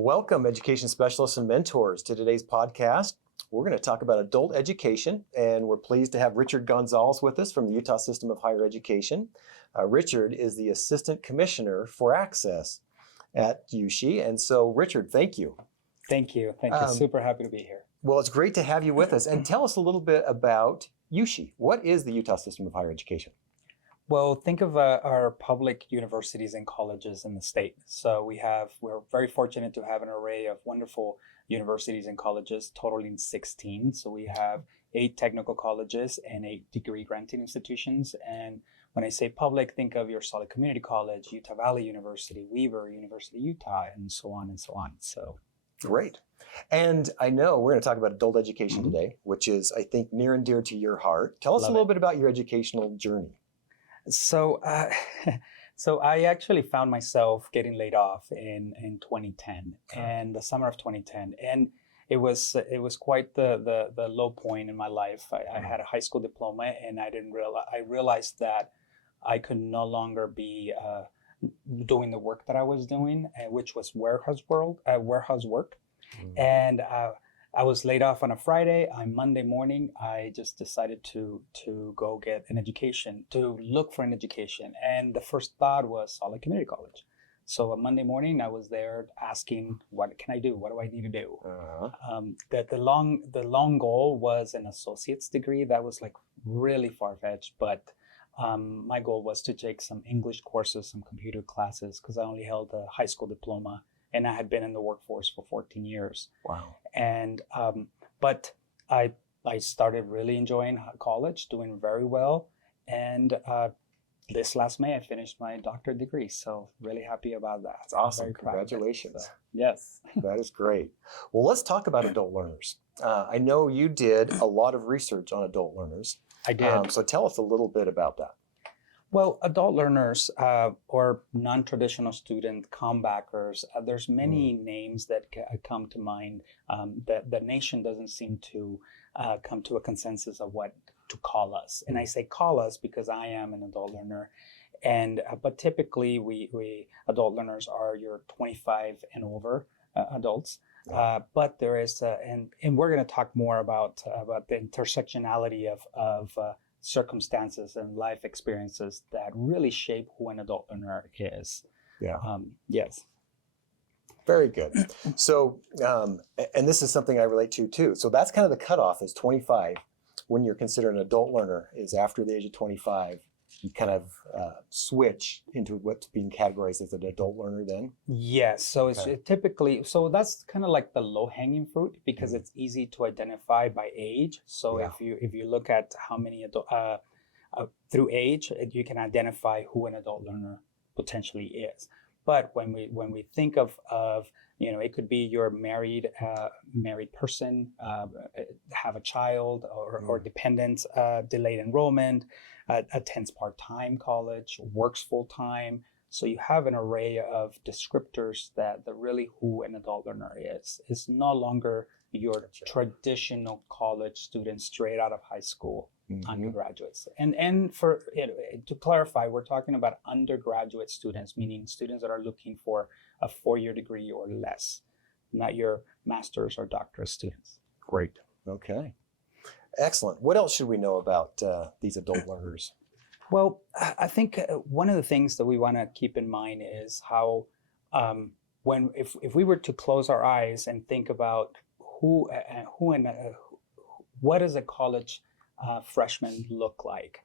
Welcome, education specialists and mentors, to today's podcast. We're going to talk about adult education, and we're pleased to have Richard Gonzalez with us from the Utah System of Higher Education. Richard is the Assistant Commissioner for Access at USHE, and so Richard, thank you. Thank you. Super happy to be here. Well, it's great to have you with us, and tell us a little bit about USHE. What is the Utah System of Higher Education? Well, think of our public universities and colleges in the state. So we're very fortunate to have an array of wonderful universities and colleges, totaling 16. So we have 8 technical colleges and 8 degree granting institutions. And when I say public, think of your Solid Community College, Utah Valley University, Weber, University of Utah, and so on and so on. So great. And I know we're going to talk about adult education today, which is, I think, near and dear to your heart. Tell us a little bit about your educational journey. So I actually found myself getting laid off in 2010, and the summer of 2010, and it was quite the low point in my life. I had a high school diploma, and I realized that I could no longer be doing the work that I was doing, which was warehouse work, and I was laid off on a Friday. On Monday morning, I just decided to go get an education, to look for an education. And the first thought was Solid Community College. So on Monday morning, I was there asking, what can I do? What do I need to do? The long goal was an associate's degree. That was like really far-fetched, but my goal was to take some English courses, some computer classes, because I only held a high school diploma. And I had been in the workforce for 14 years. Wow. And, but I started really enjoying college, doing very well. And this last May, I finished my doctorate degree. So really happy about that. That's awesome. Congratulations. So, yes. That is great. Well, let's talk about adult learners. I know you did a lot of research on adult learners. I did. So tell us a little bit about that. Well, adult learners or non-traditional student comebackers, there's many names that come to mind that the nation doesn't seem to come to a consensus of what to call us. And I say call us because I am an adult learner. And but typically we adult learners are your 25 and over adults. But there is, and we're going to talk more about the intersectionality of circumstances and life experiences that really shape who an adult learner is. Yeah. Yes. Very good. So, and this is something I relate to too. So that's kind of the cutoff is 25. When you're considered an adult learner is after the age of 25, you kind of switch into what's being categorized as an adult learner then? Yes. So it's typically, so that's kind of like the low hanging fruit because it's easy to identify by age. So if you look at how many through age, you can identify who an adult learner potentially is. But when we think of it could be you're married person, have a child or dependents, delayed enrollment, attends part-time college, works full-time. So you have an array of descriptors that really who an adult learner is. It's no longer your traditional college student straight out of high school. Undergraduates. And for to clarify, we're talking about undergraduate students, meaning students that are looking for a 4-year degree or less, not your master's or doctorate students. Great. Okay. Excellent. What else should we know about these adult learners? Well, I think one of the things that we want to keep in mind is how if we were to close our eyes and think about what is a college freshmen look like.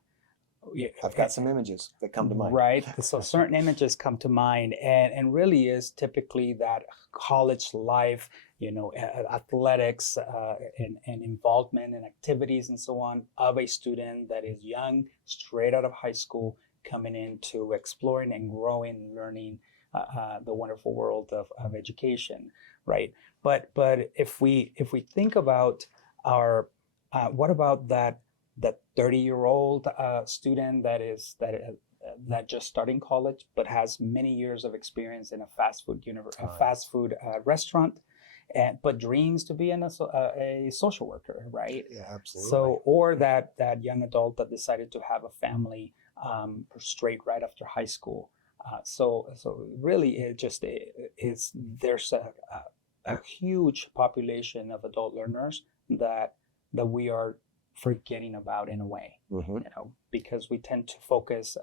I've got some images that come to mind. Right. So certain images come to mind and really is typically that college life, athletics and involvement in activities and so on of a student that is young, straight out of high school, coming into exploring and growing, learning the wonderful world of education. Right. But if we think about what about that 30-year-old student that just starting college but has many years of experience in a fast food restaurant, but dreams to be a social worker, right? Yeah, absolutely. So, or that young adult that decided to have a family straight right after high school. So really, there's a huge population of adult learners that we are forgetting about in a way, because we tend to focus.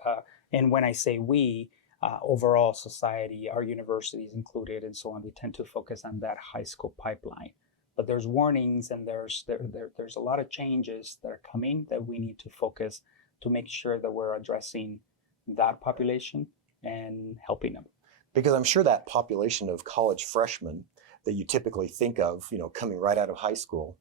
And when I say we, overall society, our universities included, and so on, we tend to focus on that high school pipeline. But there's warnings, and there's a lot of changes that are coming that we need to focus to make sure that we're addressing that population and helping them. Because I'm sure that population of college freshmen that you typically think of, coming right out of high school,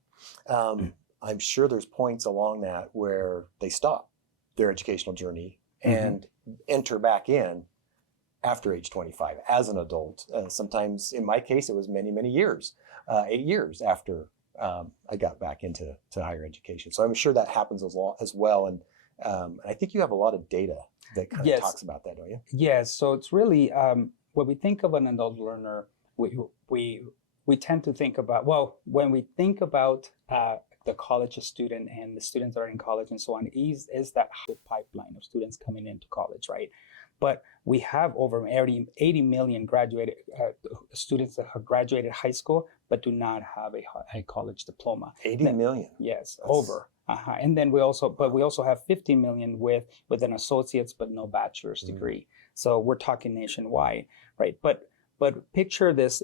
I'm sure there's points along that where they stop their educational journey and enter back in after age 25 as an adult. Sometimes, in my case, it was many, many years, 8 years after I got back into higher education. So I'm sure that happens as well. And I think you have a lot of data that kind of talks about that, don't you? Yes. So it's really, when we think of an adult learner, we tend to think about, when we think about the college student and the students that are in college and so on, is that pipeline of students coming into college, right? But we have over 80 million graduated students that have graduated high school but do not have a college diploma. 80 million? Yes, over. And then we also have 15 million with an associate's but no bachelor's degree. So we're talking nationwide, right? But picture this,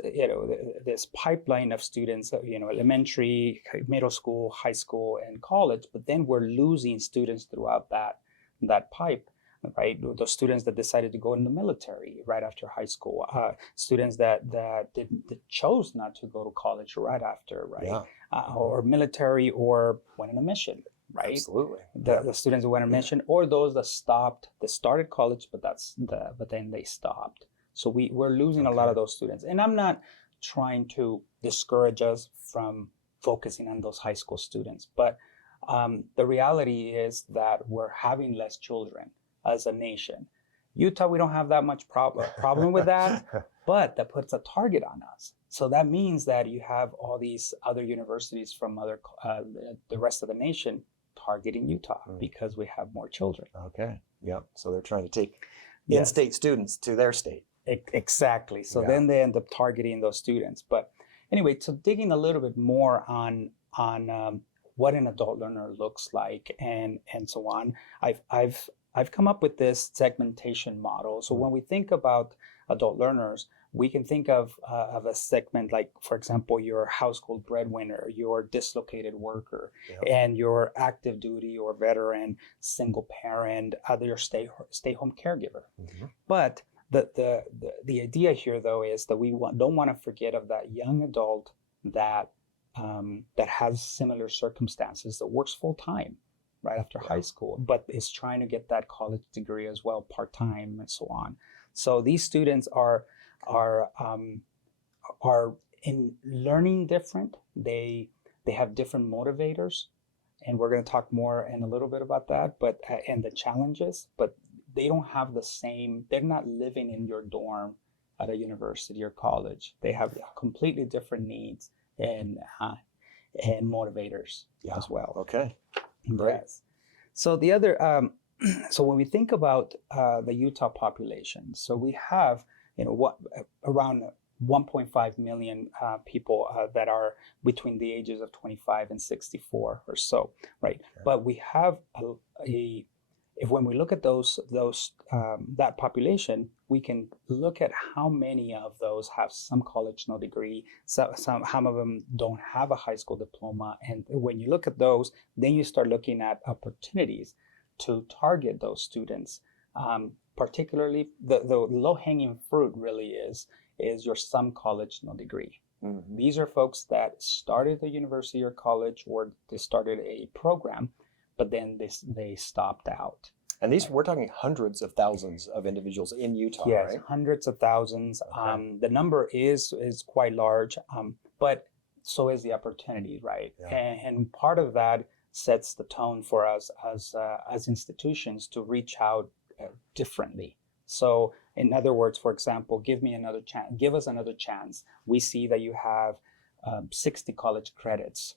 this pipeline of students, elementary, middle school, high school, and college. But then we're losing students throughout that pipe, right? Those students that decided to go in the military right after high school, students that chose not to go to college right after, right? Yeah. Or military, or went on a mission, right? Absolutely. The students who went on a mission, or those that started college, but then they stopped. So we're losing a lot of those students. And I'm not trying to discourage us from focusing on those high school students, but the reality is that we're having less children as a nation. Utah, we don't have that much problem with that, but that puts a target on us. So that means that you have all these other universities from the rest of the nation targeting Utah because we have more children. Okay. Yep. So they're trying to take in-state students to their state. Exactly. So then they end up targeting those students. But anyway, so digging a little bit more on what an adult learner looks like and so on, I've come up with this segmentation model. So when we think about adult learners, we can think of a segment like, for example, your household breadwinner, your dislocated worker, and your active duty or veteran, single parent, your stay-home caregiver. But the idea here, though, is that we don't want to forget of that young adult that has similar circumstances, that works full-time right after high school, but is trying to get that college degree as well, part-time, and so on. So these students are in learning different. They have different motivators, and we're going to talk more in a little bit about that, but and the challenges, but they don't have the same, they're not living in your dorm at a university or college. They have completely different needs and motivators as well. Okay. Yes. So the other, so when we think about the Utah population, so we have, around 1.5 million people that are between the ages of 25 and 64 or so, right? Okay. But we have when we look at that population, we can look at how many of those have some college, no degree. Some of them don't have a high school diploma. And when you look at those, then you start looking at opportunities to target those students. Particularly, the low-hanging fruit really is your some college, no degree. These are folks that started a university or college, or they started a program, but then they stopped out. And we're talking hundreds of thousands of individuals in Utah, yes, right? Yes, hundreds of thousands. Okay. The number is quite large, but so is the opportunity, right? Yeah. And part of that sets the tone for us as institutions to reach out differently. So in other words, for example, give us another chance. We see that you have 60 college credits.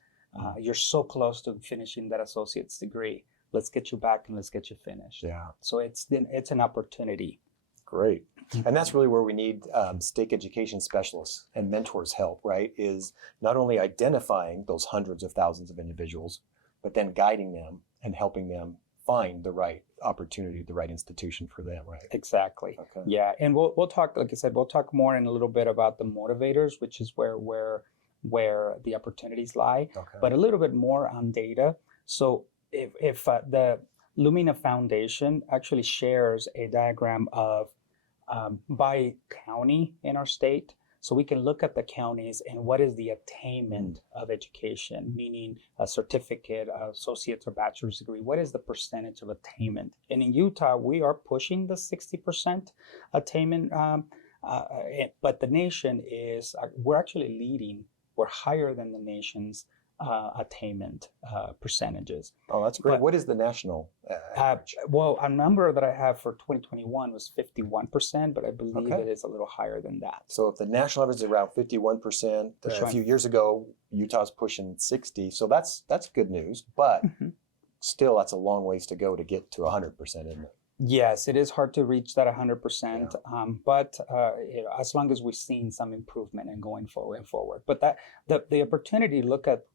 You're so close to finishing that associate's degree. Let's get you back and let's get you finished. Yeah. So it's an opportunity. Great. And that's really where we need stake education specialists and mentors help, right? Is not only identifying those hundreds of thousands of individuals, but then guiding them and helping them find the right opportunity, the right institution for them, right? Exactly. Okay. Yeah, and we'll talk, like I said, we'll talk more in a little bit about the motivators, which is where the opportunities lie, Okay. but a little bit more on data. So if the Lumina Foundation actually shares a diagram of by county in our state, so we can look at the counties and what is the attainment of education, meaning a certificate, associate's or bachelor's degree. What is the percentage of attainment? And in Utah, we are pushing the 60% attainment, but the nation is, we're actually leading. We're higher than the nation's attainment percentages. Oh, that's great. But, what is the national average? well, a number that I have for 2021 was 51%, but I believe Okay. it is a little higher than that. So if the national average is around 51%, That's a right. few years ago, Utah's pushing 60. So that's good news, but still that's a long ways to go to get to 100%, isn't it? Yes, it is hard to reach that 100%, but as long as we've seen some improvement and going forward. But that the opportunity to look at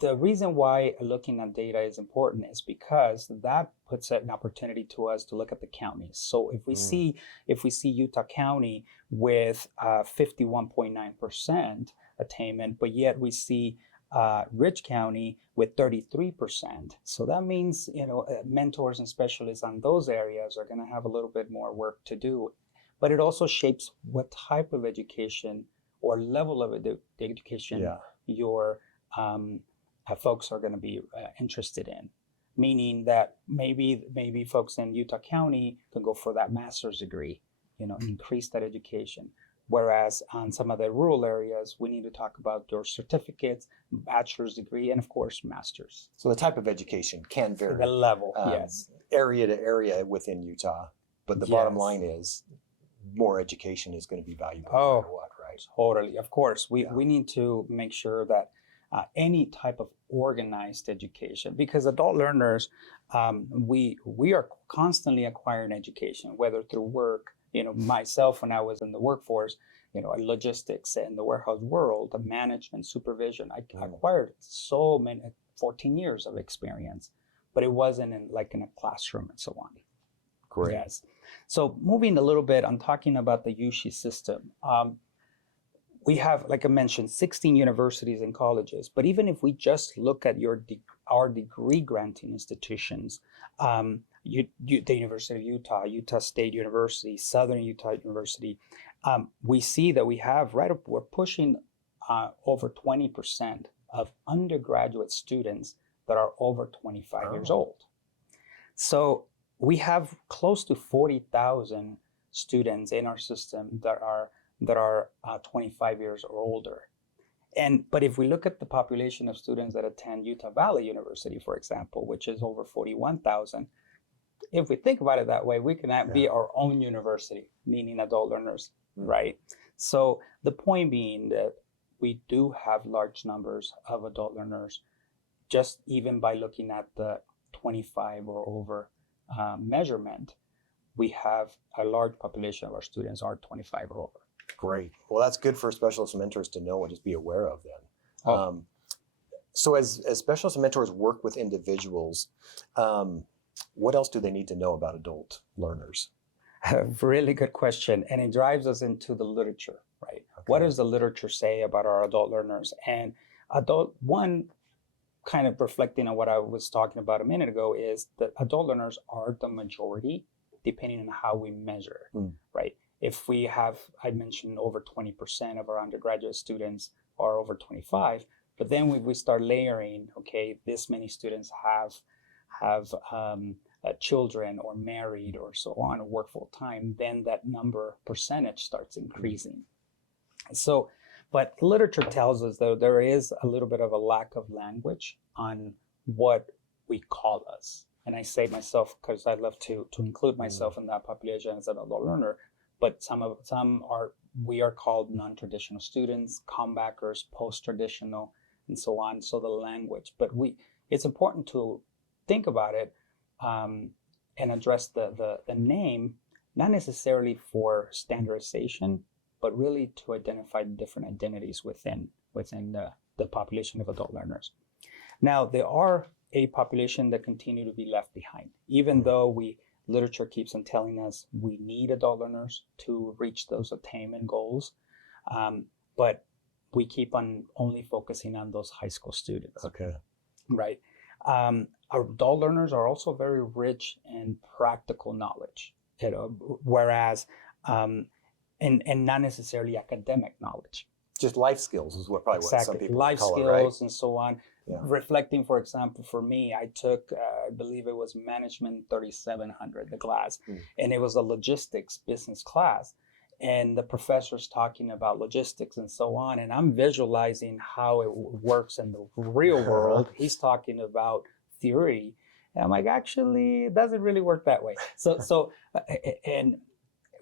the reason why looking at data is important is because that puts an opportunity to us to look at the counties. So if we see Utah County with 51.9% attainment, but yet we see Rich County with 33%. So that means, mentors and specialists on those areas are going to have a little bit more work to do. But it also shapes what type of education or level of education your folks are going to be interested in. Meaning that maybe folks in Utah County can go for that master's degree, increase that education. Whereas on some of the rural areas, we need to talk about your certificates, bachelor's degree, and of course, master's. So the type of education can vary. The level, yes. Area to area within Utah. But the bottom line is more education is going to be valuable no matter what, right? Totally. Of course, we need to make sure that any type of organized education, because adult learners, we are constantly acquiring education, whether through work. Myself, when I was in the workforce, logistics and the warehouse world, the management, supervision, I acquired so many, 14 years of experience, but it wasn't in a classroom and so on. Great. Yes. So moving a little bit, I'm talking about the USHE system. We have, like I mentioned, 16 universities and colleges, but even if we just look at our degree granting institutions, the University of Utah, Utah State University, Southern Utah University, we see that we're pushing over 20% of undergraduate students that are over 25 years old. So we have close to 40,000 students in our system that are 25 years or older. But if we look at the population of students that attend Utah Valley University, for example, which is over 41,000, if we think about it that way, we can be our own university, meaning adult learners, right? So the point being that we do have large numbers of adult learners, just even by looking at the 25 or over measurement, we have a large population of our students are 25 or over. Great. Well, that's good for specialists and mentors to know and just be aware of then. So as specialists and mentors work with individuals, what else do they need to know about adult learners? A really good question. And it drives us into the literature, right? Okay. What does the literature say about our adult learners? And one kind of reflecting on what I was talking about a minute ago is that adult learners are the majority, depending on how we measure, right? If we have, I mentioned over 20% of our undergraduate students are over 25, but then we start layering, okay, this many students have children or married or so on, or work full time, then that percentage starts increasing. So, but literature tells us that there is a little bit of a lack of language on what we call us. And I say myself, because I love to include myself in that population as an adult learner, but we are called non-traditional students, comebackers, post-traditional, and so on. So the language, but it's important to think about it and address the name, not necessarily for standardization, but really to identify different identities within the population of adult learners. Now, there are a population that continue to be left behind, even though literature keeps on telling us we need adult learners to reach those attainment goals, but we keep on only focusing on those high school students. Okay. Right. Our adult learners are also very rich in practical knowledge, whereas, and not necessarily academic knowledge. Just life skills is what probably what some people life call skills, it, right? and so on. Yeah. Reflecting, for example, for me, I took, I believe it was Management 3700, the class, and it was a logistics business class. And the professor's talking about logistics and so on, and I'm visualizing how it works in the real world. He's talking about theory, and I'm like, actually, it doesn't really work that way. So, and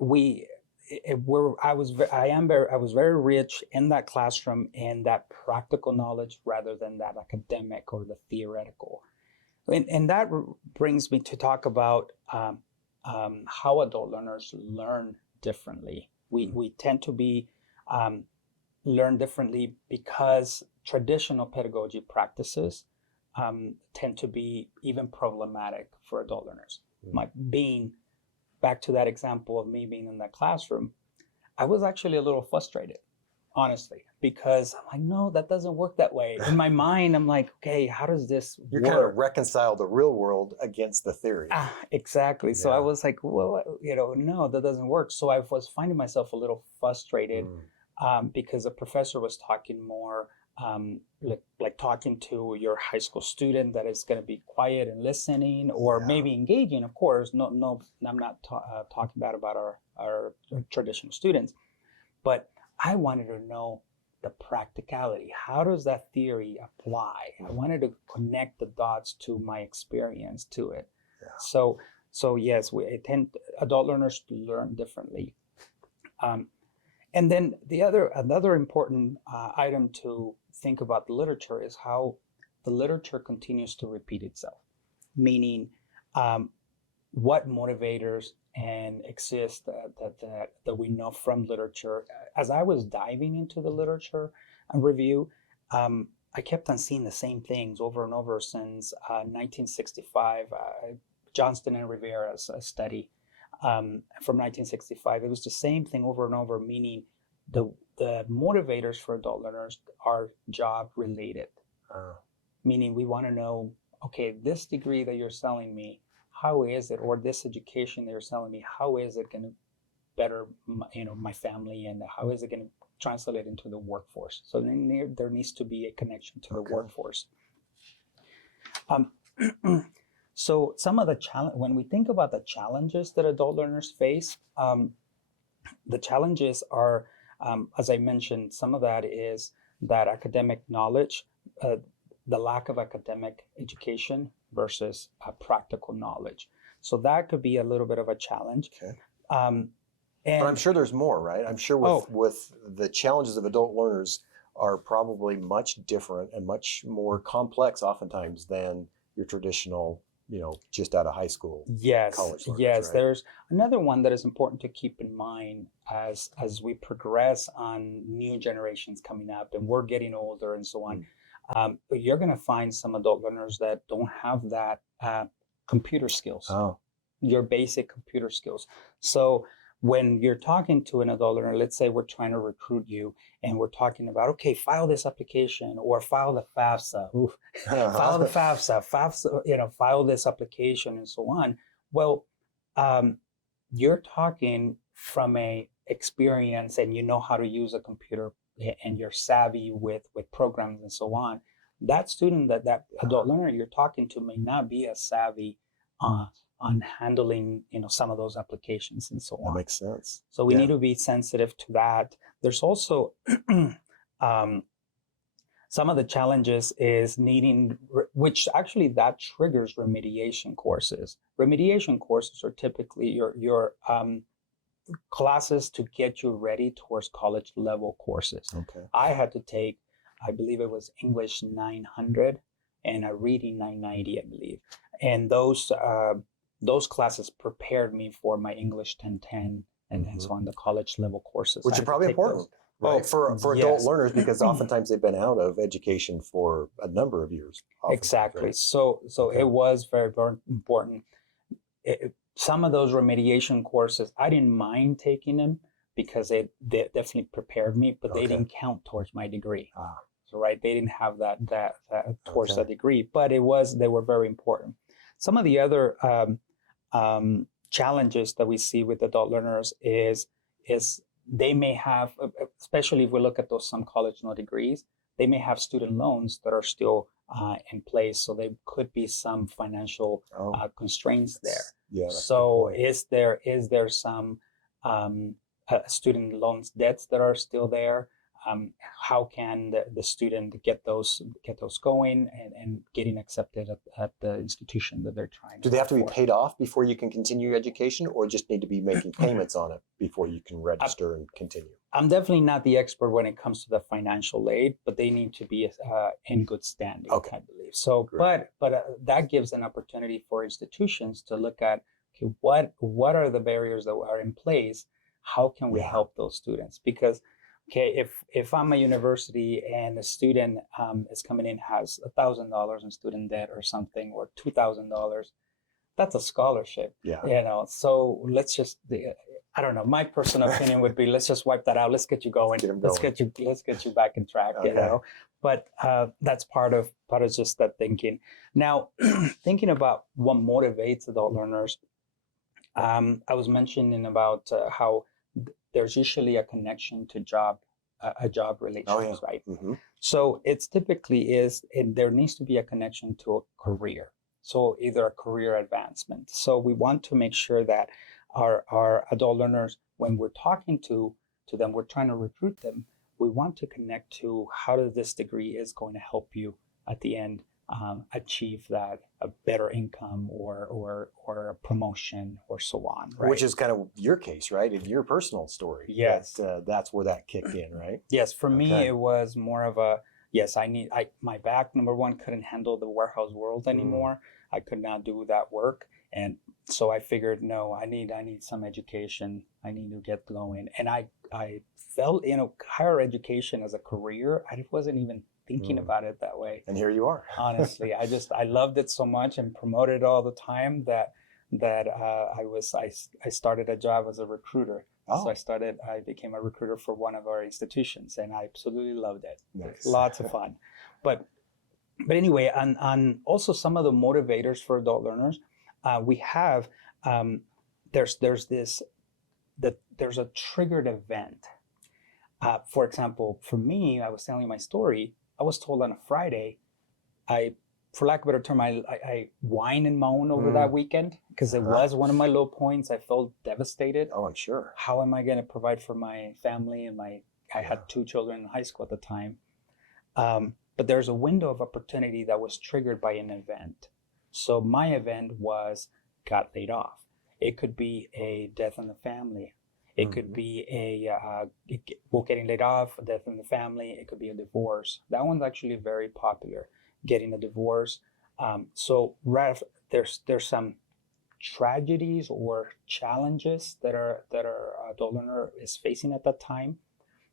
I was very rich in that classroom and that practical knowledge rather than that academic or the theoretical. And that brings me to talk about how adult learners learn differently. We tend to be learn differently because traditional pedagogy practices tend to be even problematic for adult learners. Back to that example of me being in that classroom, I was actually a little frustrated, honestly, because I'm like, no, that doesn't work that way. In my mind, I'm like, okay, how does this You work? kind of reconcile the real world against the theory. Exactly. Yeah. So I was like, well, no, that doesn't work. So I was finding myself a little frustrated because the professor was talking more like talking to your high school student that is going to be quiet and listening, or maybe engaging. Of course, no, I'm not talking bad about our traditional students, but I wanted to know the practicality. How does that theory apply? I wanted to connect the dots to my experience to it. Yeah. So yes, adult learners learn differently. And then another important item to think about the literature is how the literature continues to repeat itself, meaning what motivators and exist that we know from literature. As I was diving into the literature and review, I kept on seeing the same things over and over since 1965, Johnston and Rivera's study. From 1965, it was the same thing over and over, meaning the motivators for adult learners are job related. Meaning we want to know, okay, this degree that you're selling me, how is it, or this education that you're selling me, how is it going to better my family, and how is it going to translate into the workforce? So then there needs to be a connection to the workforce. So some of the when we think about the challenges that adult learners face, the challenges are, as I mentioned, some of that is that academic knowledge, the lack of academic education versus practical knowledge. So that could be a little bit of a challenge. Okay. But I'm sure there's more, right? I'm sure with the challenges of adult learners are probably much different and much more complex oftentimes than your traditional, just out of high school, college learners. Yes. Right? There's another one that is important to keep in mind as we progress on new generations coming up, and we're getting older and so on. But you're going to find some adult learners that don't have that computer skills, your basic computer skills. So when you're talking to an adult learner, let's say we're trying to recruit you and we're talking about, okay, file this application or file the FAFSA, file the FAFSA, file this application and so on. Well, you're talking from a experience and you know how to use a computer and you're savvy with programs and so on. That student, that adult learner you're talking to may not be as savvy on handling, some of those applications and so on. That makes sense. So we need to be sensitive to that. There's also some of the challenges is needing, which actually that triggers remediation courses. Remediation courses are typically your classes to get you ready towards college level courses. Okay. I had to take, I believe it was English 900 and a reading 990, I believe. And those those classes prepared me for my English 1010 and so on, the college level courses. Which I are had to probably take important, those. right? For adult yes. learners, because oftentimes they've been out of education for a number of years. Exactly. Right? So Okay. it was very, very important. Some of those remediation courses, I didn't mind taking them because they definitely prepared me, but they didn't count towards my degree. So right, they didn't have that towards that degree, but they were very important. Some of the other challenges that we see with adult learners is they may have, especially if we look at those some college no degrees, they may have student loans that are still in place, so there could be some financial constraints there. Yeah. So is there some student loans debts that are still there? How can the student get those going and getting accepted at the institution that they're trying? Do they have to be paid off before you can continue education, or just need to be making payments on it before you can register and continue? I'm definitely not the expert when it comes to the financial aid, but they need to be in good standing, I believe. So, great. but that gives an opportunity for institutions to look at, okay, what are the barriers that are in place? How can we help those students? Because okay, if I'm a university and a student is coming in, has $1,000 in student debt or something, or $2,000, that's a scholarship. Yeah. So let's just, I don't know. My personal opinion would be, let's just wipe that out. Let's get you going. Let's get you back in track. Okay. But that's part of just that thinking. Now, thinking about what motivates adult learners, I was mentioning about how there's usually a connection to a job relations, right? So it's typically there needs to be a connection to a career. So either a career advancement. So we want to make sure that our adult learners, when we're talking to them, we're trying to recruit them, we want to connect to how this degree is going to help you at the end achieve that a better income or a promotion or so on, right? Which is kind of your case, right? In your personal story. Yes. That's where that kicked in, right? Yes. For me, it was more of a, yes, my back, number one, couldn't handle the warehouse world anymore. I could not do that work. And so I figured, no, I need some education. I need to get going. And I felt, higher education as a career, I wasn't even thinking about it that way. And here you are. Honestly, I loved it so much and promoted all the time that I started a job as a recruiter. So I became a recruiter for one of our institutions, and I absolutely loved it. Nice. Lots of fun. But anyway, on also some of the motivators for adult learners, we have there's a triggered event. For example, for me, I was telling you my story. I was told on a Friday, for lack of a better term, I whined and moaned over that weekend because it was one of my low points. I felt devastated. Oh, I'm sure. How am I going to provide for my family? And I had 2 children in high school at the time. But there's a window of opportunity that was triggered by an event. So my event got laid off. It could be a death in the family. It could be getting laid off, a death in the family. It could be a divorce. That one's actually very popular, getting a divorce. So there's some tragedies or challenges that our adult learner is facing at that time,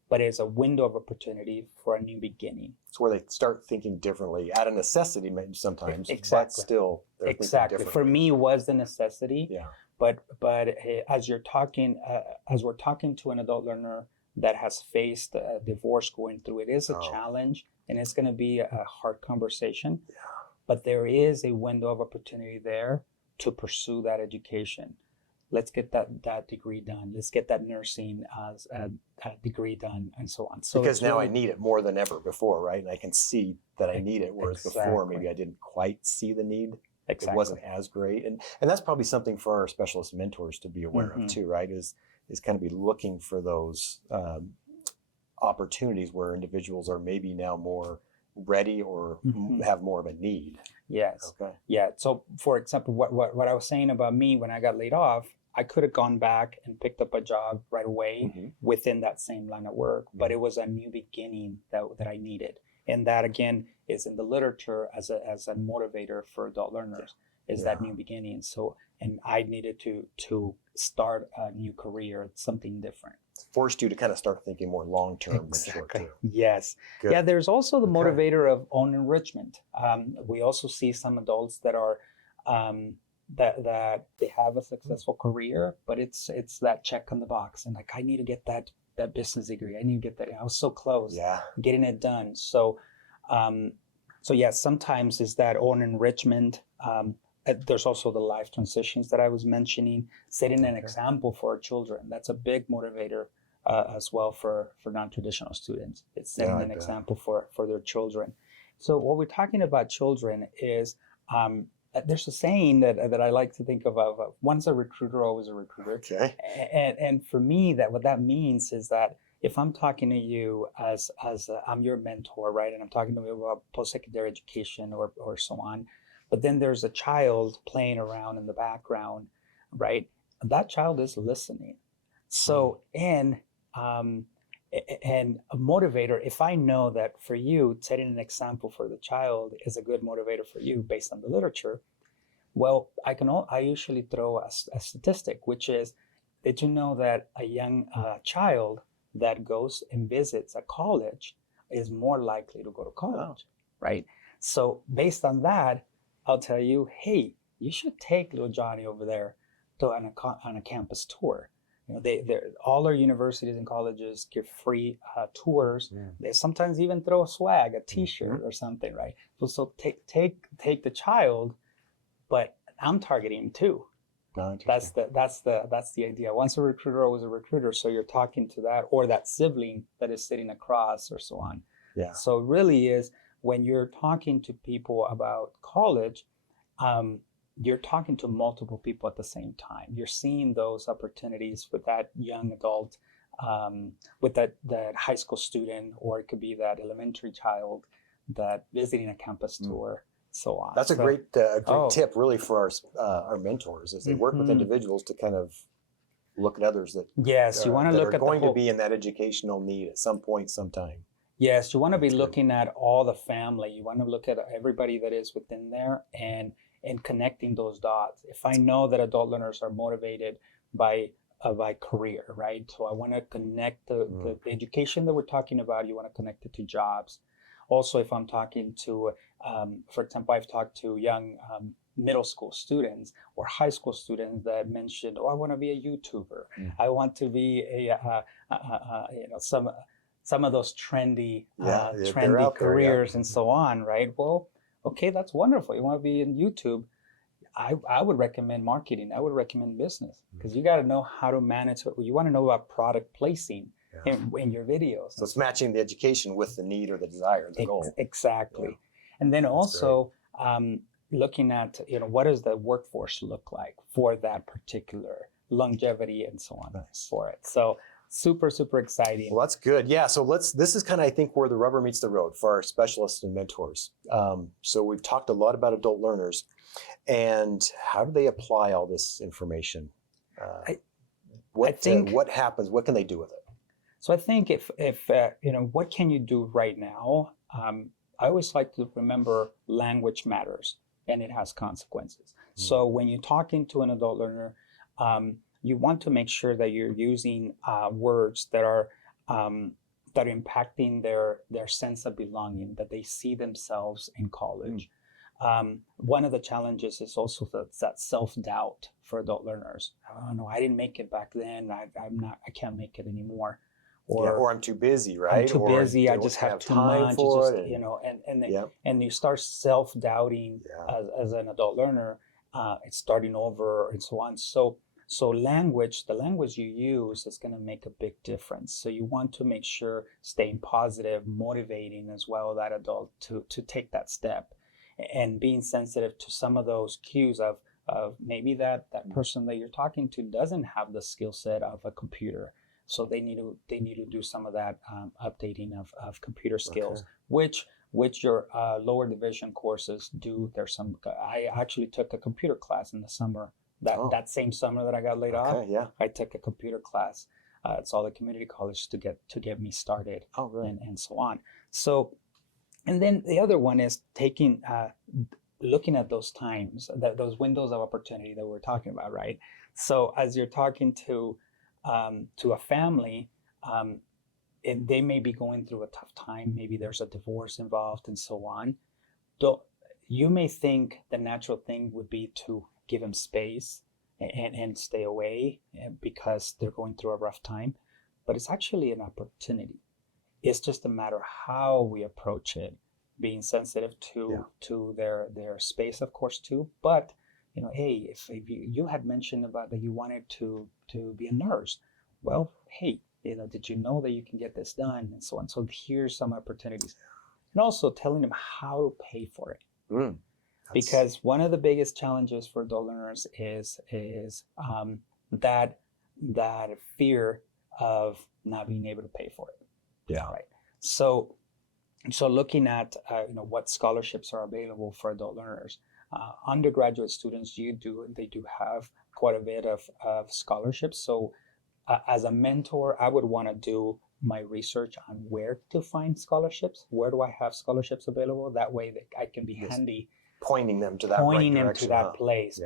but it's a window of opportunity for a new beginning. It's where they start thinking differently, out of necessity maybe sometimes, exactly. But still they're thinking differently. For me, it was the necessity. Yeah. But as we're talking to an adult learner that has faced a divorce going through, it is a challenge, and it's going to be a hard conversation. Yeah. But there is a window of opportunity there to pursue that education. Let's get that degree done. Let's get that nursing degree done, and so on. So because now I need it more than ever before, right? And I can see that I need it, whereas before maybe I didn't quite see the need. Exactly. It wasn't as great. And that's probably something for our specialist mentors to be aware of too, right? Is kind of be looking for those opportunities where individuals are maybe now more ready or have more of a need. Yes. Okay. Yeah. So for example, what I was saying about me when I got laid off, I could have gone back and picked up a job right away within that same line of work, but it was a new beginning that I needed. And that again is in the literature as a motivator for adult learners, is that new beginning. So and I needed to start a new career, something different. Forced you to kind of start thinking more long term than short term. Yes. Good. Yeah, there's also the Okay. motivator of own enrichment. We also see some adults that are that they have a successful career, but it's that check on the box, and like, I need to get that business degree. I need to get that. I was so close, getting it done. So yes, sometimes is that own enrichment. There's also the life transitions that I was mentioning, setting an example for our children. That's a big motivator as well for non-traditional students. It's setting an example for their children. So what we're talking about children is, there's a saying that I like to think of once a recruiter, always a recruiter. Okay. And for me, what that means is that if I'm talking to you as I'm your mentor, right, and I'm talking to you about post-secondary education or so on, but then there's a child playing around in the background, right? That child is listening. So, and a motivator, if I know that for you, setting an example for the child is a good motivator for you based on the literature, well, I usually throw a statistic, which is, did you know that a young child that goes and visits a college is more likely to go to college, right? So based on that, I'll tell you, hey, you should take little Johnny over there on a campus tour. You know, all our universities and colleges give free tours. They sometimes even throw a swag, a T-shirt or something, right? So take the child, but I'm targeting too. That's the idea. Once a recruiter, always a recruiter. So you're talking to that or that sibling that is sitting across or so on. Yeah. So it really is, when you're talking to people about college, you're talking to multiple people at the same time. You're seeing those opportunities with that young adult, with that high school student, or it could be that elementary child that visiting a campus tour, so on. That's a great tip, really, for our mentors, as they work with individuals to kind of look at others that you want to look are at going to be in that educational need at some point, sometime. Yes, you want to be looking at all the family. You want to look at everybody that is within there and connecting those dots. If I know that adult learners are motivated by career, right? So I want to connect the education that we're talking about. You want to connect it to jobs. Also, if I'm talking to, for example, I've talked to young middle school students or high school students that mentioned, I want to be a YouTuber. I want to be some of those trendy careers and so on, right? Well, okay, that's wonderful. You want to be in YouTube. I would recommend marketing. I would recommend business, because you got to know how to manage it. You want to know about product placing in your videos. So it's matching the education with the need or the desire, the goal. Exactly. Yeah. And then also looking at, what does the workforce look like for that particular longevity and so on for it. So super, super exciting. Well, that's good. Yeah. So this is kind of, I think, where the rubber meets the road for our specialists and mentors. So we've talked a lot about adult learners, and how do they apply all this information? What happens? What can they do with it? So I think if what can you do right now? I always like to remember language matters and it has consequences. So when you're talking to an adult learner, you want to make sure that you're using words that are impacting their sense of belonging, that they see themselves in college. One of the challenges is also that self-doubt for adult learners. Oh no, I didn't make it back then. I can't make it anymore. Or I'm too busy, right? I'm too busy. I just have too much. And you start self-doubting as an adult learner. It's starting over and so on. So the language you use is going to make a big difference. So you want to make sure staying positive, motivating as well that adult to take that step, and being sensitive to some of those cues of maybe that person that you're talking to doesn't have the skill set of a computer. So they need to do some of that updating of computer skills, which your lower division courses do. I actually took a computer class in the summer. That same summer that I got laid off, I took a computer class. It's all the community college to get me started, and so on. So, and then the other one is taking looking at those times, those windows of opportunity that we're talking about, right? So as you're talking to a family, and they may be going through a tough time. Maybe there's a divorce involved and so on. You may think the natural thing would be to give them space and stay away because they're going through a rough time, but it's actually an opportunity. It's just a matter how we approach it, being sensitive to their space, of course, too. But hey, if you had mentioned about that you wanted to be a nurse, well, hey, did you know that you can get this done and so on? So here's some opportunities, and also telling them how to pay for it. Because one of the biggest challenges for adult learners is that fear of not being able to pay for it. Yeah. Right. So looking at what scholarships are available for adult learners, undergraduate students they do have quite a bit of scholarships. So as a mentor, I would want to do my research on where to find scholarships. Where do I have scholarships available? That way that I can be handy. Pointing them to that right direction.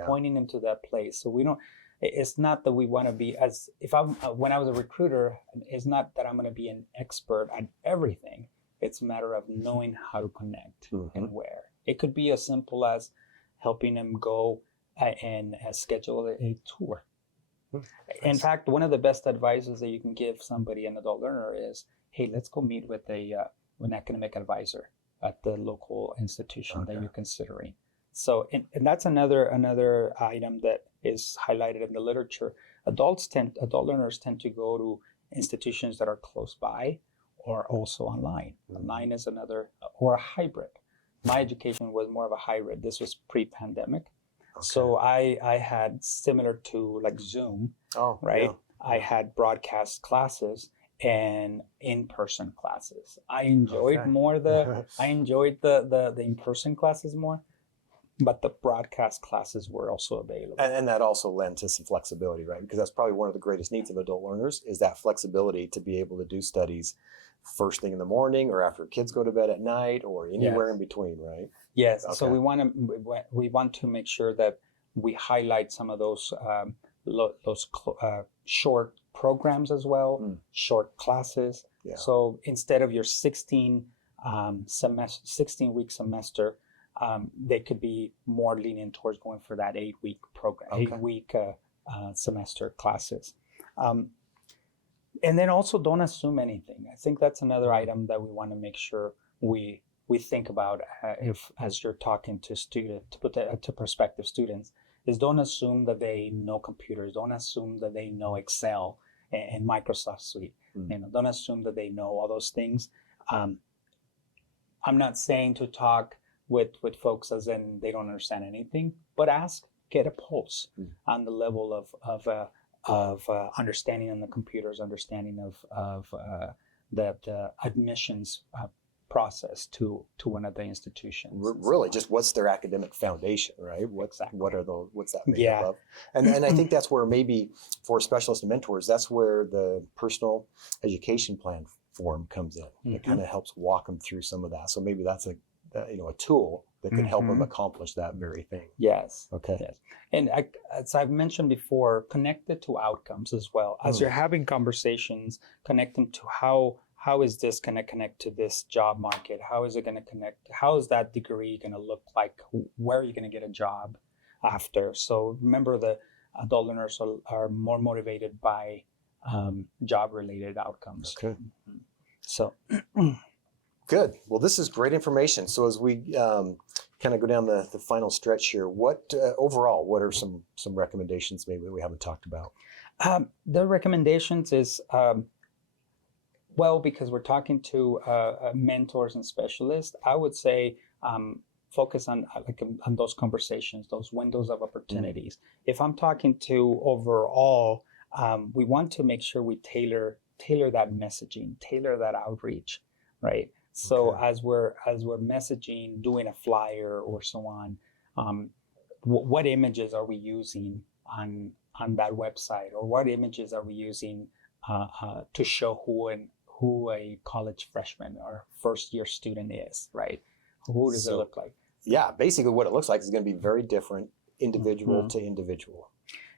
Pointing them to that place. So we don't, it's not that we want to be when I was a recruiter, it's not that I'm going to be an expert at everything. It's a matter of knowing how to connect and where. It could be as simple as helping them go and schedule a tour. In fact, one of the best advices that you can give somebody, an adult learner, is, hey, let's go meet with an academic advisor at the local institution that you're considering. So, and that's another item that is highlighted in the literature. Adult learners tend to go to institutions that are close by or also online. Online is another, or a hybrid. My education was more of a hybrid. This was pre-pandemic. So I had, similar to like Zoom, right? Yeah. I had broadcast classes and in-person classes. I enjoyed I enjoyed the in-person classes more, but the broadcast classes were also available. And that also lent to some flexibility, right? Because that's probably one of the greatest needs of adult learners, is that flexibility to be able to do studies first thing in the morning or after kids go to bed at night or anywhere in between, right? Yes. Okay. So we want to make sure that we highlight some of those short programs as well, short classes. Yeah. So instead of your 16-week semester, they could be more lenient towards going for that 8-week program, 8-week semester classes. And then also don't assume anything. I think that's another item that we want to make sure we think about as you're talking to prospective students, is don't assume that they know computers. Don't assume that they know Excel and Microsoft Suite. Don't assume that they know all those things. I'm not saying to talk with folks as in they don't understand anything, but get a pulse on the level of understanding on the computers, understanding of that admissions process to one of the institutions. Really, just what's their academic foundation, right? What's that made up of? And I think that's where maybe for specialists and mentors, that's where the personal education plan form comes in. It kind of helps walk them through some of that. So maybe that's a tool that could help them accomplish that very thing. Yes. Okay. Yes. And as I've mentioned before, connect it to outcomes as well. As you're having conversations, connect them to how is this going to connect to this job market? How is it going to connect? How is that degree going to look like? Where are you going to get a job after? So remember, the adult learners are more motivated by job-related outcomes. Okay. So. Good. Well, this is great information. So as we kind of go down the final stretch here, what overall, what are some recommendations maybe that we haven't talked about? The recommendations is, because we're talking to mentors and specialists, I would say focus on those conversations, those windows of opportunities. If I'm talking to overall, we want to make sure we tailor that messaging, tailor that outreach, right? So as we're messaging, doing a flyer or so on, what images are we using on that website, or what images are we using to show who a college freshman or first year student is, right? Who does it look like? yeah, basically what it looks like is going to be very different individual Mhm. to individual.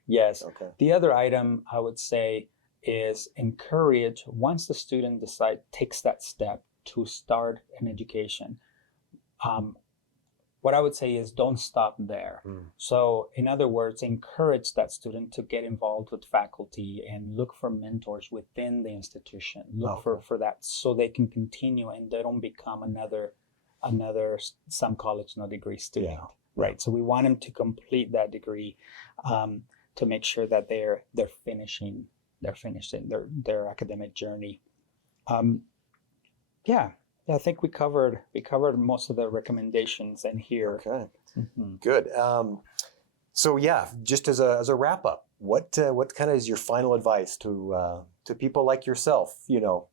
Yes. Okay. The other item I would say is encourage once the student takes that step to start an education. What I would say is don't stop there. So, in other words, encourage that student to get involved with faculty and look for mentors within the institution. Look for that so they can continue and they don't become another some college no degree student. Yeah. Right. So we want them to complete that degree to make sure that they're finishing their academic journey. Yeah. I think we covered most of the recommendations in here. Okay. Mm-hmm. Good. So yeah, just as a wrap up, what kind of is your final advice to people like yourself,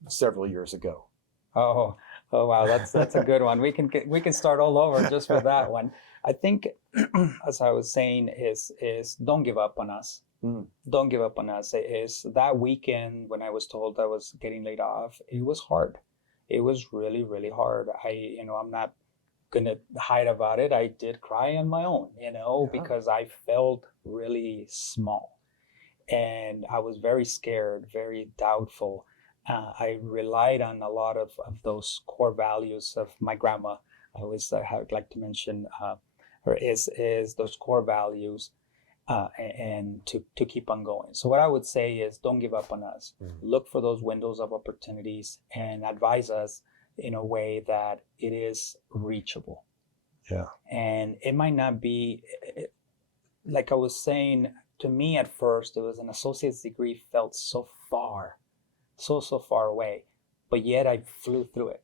several years ago? Oh wow, that's a good one. We can start all over just with that one. I think, as I was saying, is don't give up on us. Don't give up on us. Is that weekend when I was told I was getting laid off, it was hard. It was really, really hard. I'm not gonna hide about it. I did cry on my own, because I felt really small, and I was very scared, very doubtful. I relied on a lot of those core values of my grandma. I always I'd like to mention her is those core values. And to keep on going. So what I would say is don't give up on us. Look for those windows of opportunities and advise us in a way that it is reachable. Yeah. And it might not be, like I was saying, to me at first, it was an associate's degree felt so far, so far away, but yet I flew through it.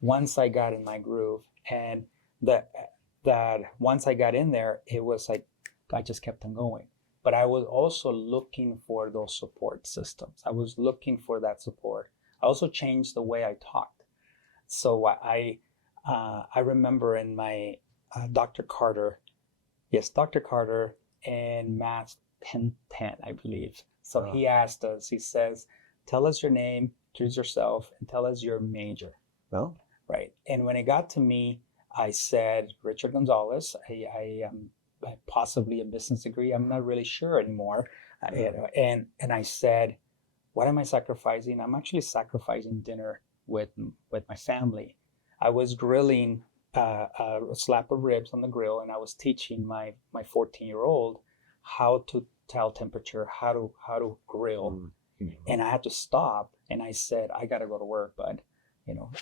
Once I got in my groove, and that once I got in there, it was like, I just kept on going. But I was also looking for those support systems. I was looking for that support. I also changed the way I talked. So I remember in my Dr. Carter in Math 10, I believe. So he asked us, he says, tell us your name, choose yourself, and tell us your major. Well, right. And when it got to me, I said, Richard Gonzalez, I am possibly a business degree. I'm not really sure anymore. And I said, what am I sacrificing? I'm actually sacrificing dinner with my family. I was grilling a slab of ribs on the grill, and I was teaching my 14-year-old how to tell temperature, how to grill. And I had to stop, and I said, I got to go to work, bud.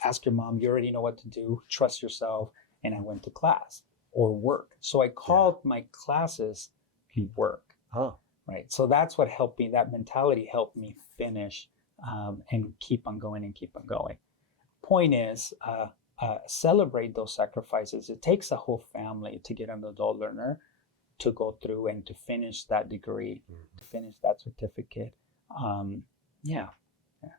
Ask your mom. You already know what to do. Trust yourself. And I went to class. Or work. So I called my classes work. Right. So that's what helped me. That mentality helped me finish and keep on going and keep on going. Point is, celebrate those sacrifices. It takes a whole family to get an adult learner to go through and to finish that degree, to finish that certificate. Yeah.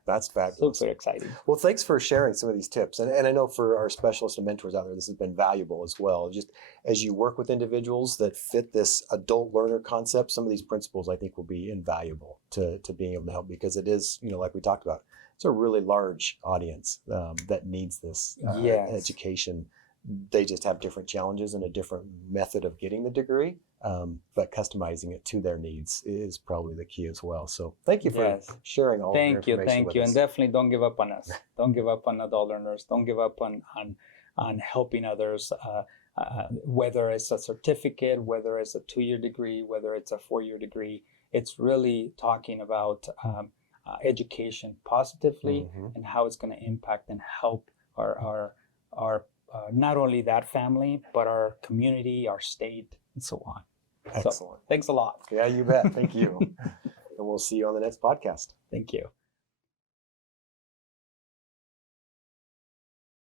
That's fabulous. Super exciting. Well, thanks for sharing some of these tips. And I know for our specialists and mentors out there, this has been valuable as well. Just as you work with individuals that fit this adult learner concept, some of these principles I think will be invaluable to being able to help, because it is, like we talked about, it's a really large audience that needs this education. They just have different challenges and a different method of getting the degree. But customizing it to their needs is probably the key as well. So thank you for sharing all of your information Thank you. with us. And definitely don't give up on us. Don't give up on adult learners. Don't give up on helping others, whether it's a certificate, whether it's a 2-year degree, whether it's a 4-year degree. It's really talking about education positively and how it's going to impact and help our not only that family, but our community, our state, and so on. Excellent. So, thanks a lot. Yeah, you bet. Thank you. And we'll see you on the next podcast. Thank you.